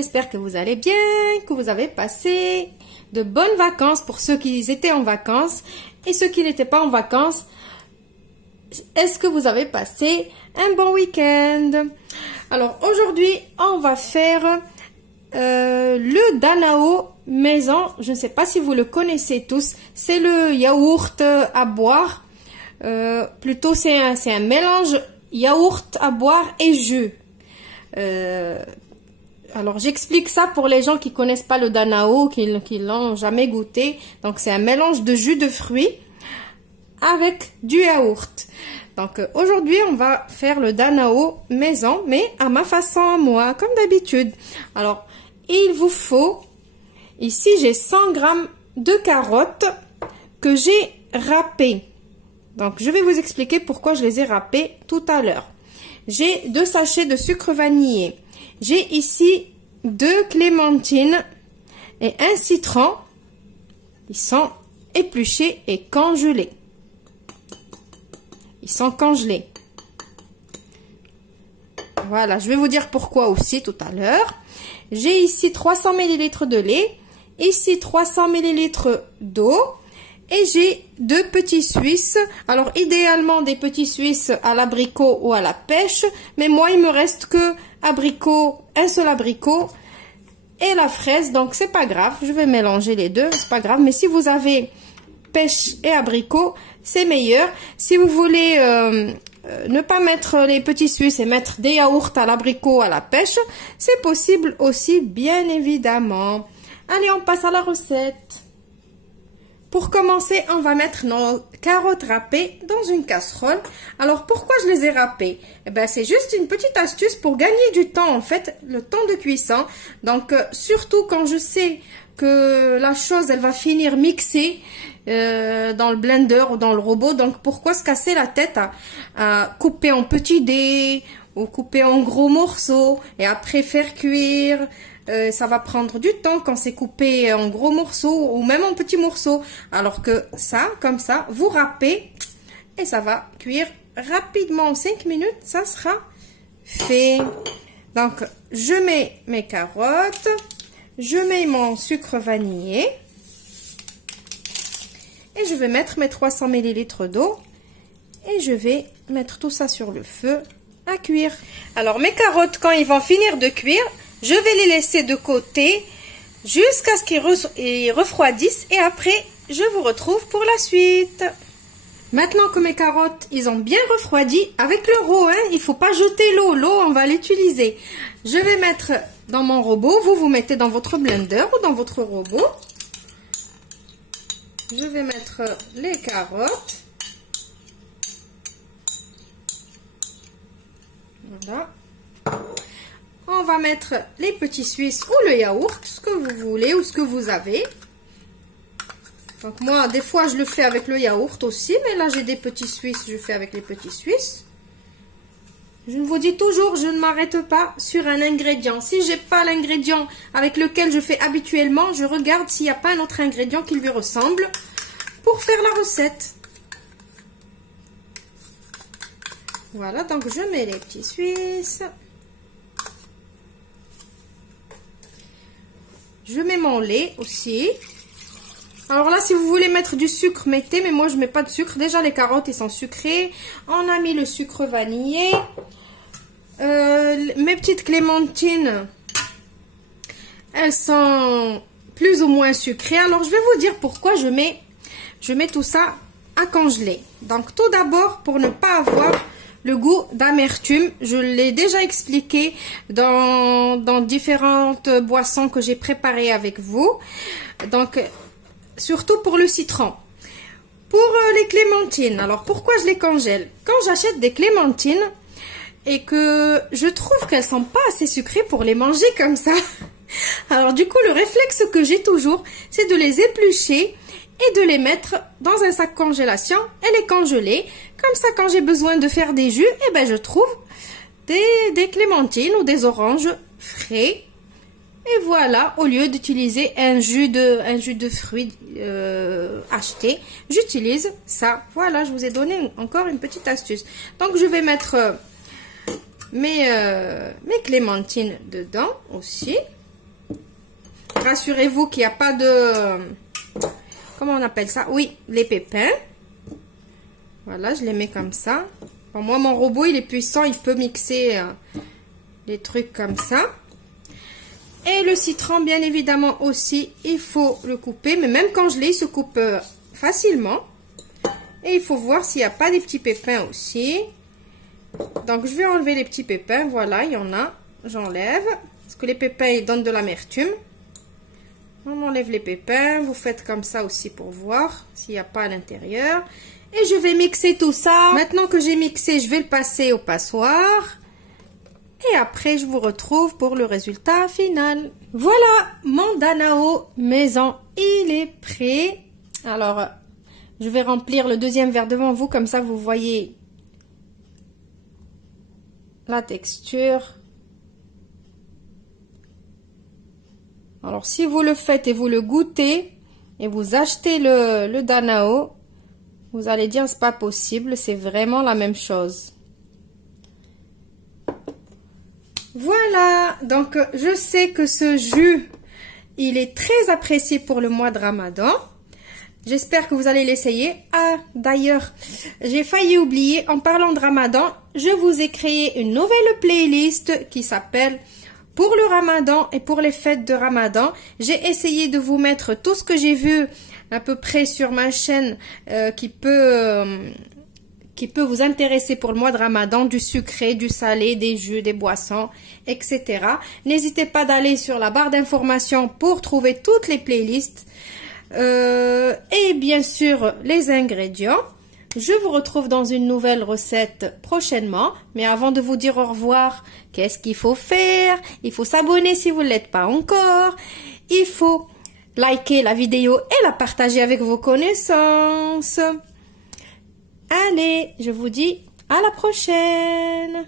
j'espère que vous allez bien, que vous avez passé de bonnes vacances pour ceux qui étaient en vacances et ceux qui n'étaient pas en vacances. Est-ce que vous avez passé un bon week-end? Alors aujourd'hui, on va faire le Danao maison. Je ne sais pas si vous le connaissez tous. C'est le yaourt à boire. Plutôt, c'est un mélange yaourt à boire et jus. Alors j'explique ça pour les gens qui connaissent pas le Danao, qui l'ont jamais goûté. Donc c'est un mélange de jus de fruits avec du yaourt. Donc aujourd'hui on va faire le Danao maison, mais à ma façon à moi, comme d'habitude. Alors il vous faut, ici j'ai 100 g de carottes que j'ai râpées. Donc je vais vous expliquer pourquoi je les ai râpées tout à l'heure. J'ai 2 sachets de sucre vanillé. J'ai ici 2 clémentines et un citron. Ils sont épluchés et congelés. Ils sont congelés. Voilà, je vais vous dire pourquoi aussi tout à l'heure. J'ai ici 300 ml de lait, ici 300 ml d'eau et j'ai 2 petits Suisses. Alors idéalement des petits Suisses à l'abricot ou à la pêche, mais moi il me reste que abricot, un seul abricot et la fraise, donc c'est pas grave, je vais mélanger les deux, c'est pas grave. Mais si vous avez pêche et abricot, c'est meilleur. Si vous voulez ne pas mettre les petits Suisses et mettre des yaourts à l'abricot, à la pêche, c'est possible aussi, bien évidemment. Allez, on passe à la recette. Pour commencer, on va mettre nos carottes râpées dans une casserole. Alors, pourquoi je les ai râpées? Eh ben, c'est juste une petite astuce pour gagner du temps, en fait, le temps de cuisson. Donc, surtout quand je sais que la chose, elle va finir mixée dans le blender ou dans le robot. Donc, pourquoi se casser la tête à couper en petits dés ou couper en gros morceaux et après faire cuire? Ça va prendre du temps quand c'est coupé en gros morceaux ou même en petits morceaux. Alors que ça, comme ça, vous râpez et ça va cuire rapidement. En 5 minutes, ça sera fait. Donc, je mets mes carottes, je mets mon sucre vanillé et je vais mettre mes 300 ml d'eau et je vais mettre tout ça sur le feu à cuire. Alors, mes carottes, quand ils vont finir de cuire, je vais les laisser de côté jusqu'à ce qu'ils refroidissent et après, je vous retrouve pour la suite. Maintenant que mes carottes, ils ont bien refroidi, avec le l'eau, hein, il ne faut pas jeter l'eau. L'eau, on va l'utiliser. Je vais mettre dans mon robot. Vous mettez dans votre blender ou dans votre robot. Je vais mettre les carottes. Voilà. On va mettre les petits Suisses ou le yaourt, ce que vous voulez ou ce que vous avez. Donc moi, des fois, je le fais avec le yaourt aussi, mais là, j'ai des petits Suisses, je fais avec les petits Suisses. Je vous dis toujours, je ne m'arrête pas sur un ingrédient. Si j'ai pas l'ingrédient avec lequel je fais habituellement, je regarde s'il n'y a pas un autre ingrédient qui lui ressemble pour faire la recette. Voilà, donc je mets les petits Suisses. Je mets mon lait aussi. Alors là, si vous voulez mettre du sucre, mettez. Mais moi, je ne mets pas de sucre. Déjà, les carottes, ils sont sucrées. On a mis le sucre vanillé. Mes petites clémentines, elles sont plus ou moins sucrées. Alors, je vais vous dire pourquoi je mets tout ça à congeler. Donc, tout d'abord, pour ne pas avoir le goût d'amertume, je l'ai déjà expliqué dans différentes boissons que j'ai préparées avec vous. Donc, surtout pour le citron. Pour les clémentines, alors pourquoi je les congèle? Quand j'achète des clémentines et que je trouve qu'elles sont pas assez sucrées pour les manger comme ça, alors du coup, le réflexe que j'ai toujours, c'est de les éplucher et de les mettre dans un sac congélation et les congeler. Comme ça, quand j'ai besoin de faire des jus, eh ben, je trouve des clémentines ou des oranges frais. Et voilà, au lieu d'utiliser un jus de fruits acheté, j'utilise ça. Voilà, je vous ai donné encore une petite astuce. Donc, je vais mettre mes clémentines dedans aussi. Rassurez-vous qu'il n'y a pas de... Comment on appelle ça? Oui, les pépins. Voilà, je les mets comme ça. Bon, moi, mon robot, il est puissant. Il peut mixer les trucs comme ça. Et le citron, bien évidemment, aussi, il faut le couper. Mais même quand je l'ai, il se coupe facilement. Et il faut voir s'il n'y a pas des petits pépins aussi. Donc, je vais enlever les petits pépins. Voilà, il y en a. J'enlève. Parce que les pépins, ils donnent de l'amertume. On enlève les pépins. Vous faites comme ça aussi pour voir s'il n'y a pas à l'intérieur. Et je vais mixer tout ça. Maintenant que j'ai mixé, je vais le passer au passoire. Et après, je vous retrouve pour le résultat final. Voilà, mon Danao maison, il est prêt. Alors, je vais remplir le deuxième verre devant vous. Comme ça, vous voyez la texture. Alors, si vous le faites et vous le goûtez, et vous achetez le Danao, vous allez dire, c'est pas possible, c'est vraiment la même chose. Voilà, donc je sais que ce jus, il est très apprécié pour le mois de Ramadan. J'espère que vous allez l'essayer. Ah, d'ailleurs, j'ai failli oublier, en parlant de Ramadan, je vous ai créé une nouvelle playlist qui s'appelle « Pour le Ramadan et pour les fêtes de Ramadan ». J'ai essayé de vous mettre tout ce que j'ai vu à peu près sur ma chaîne qui peut vous intéresser pour le mois de Ramadan, du sucré, du salé, des jus, des boissons, etc. N'hésitez pas d'aller sur la barre d'informations pour trouver toutes les playlists et bien sûr les ingrédients. Je vous retrouve dans une nouvelle recette prochainement. Mais avant de vous dire au revoir, qu'est-ce qu'il faut faire? Il faut s'abonner si vous ne l'êtes pas encore. Il faut liker la vidéo et la partager avec vos connaissances. Allez, je vous dis à la prochaine.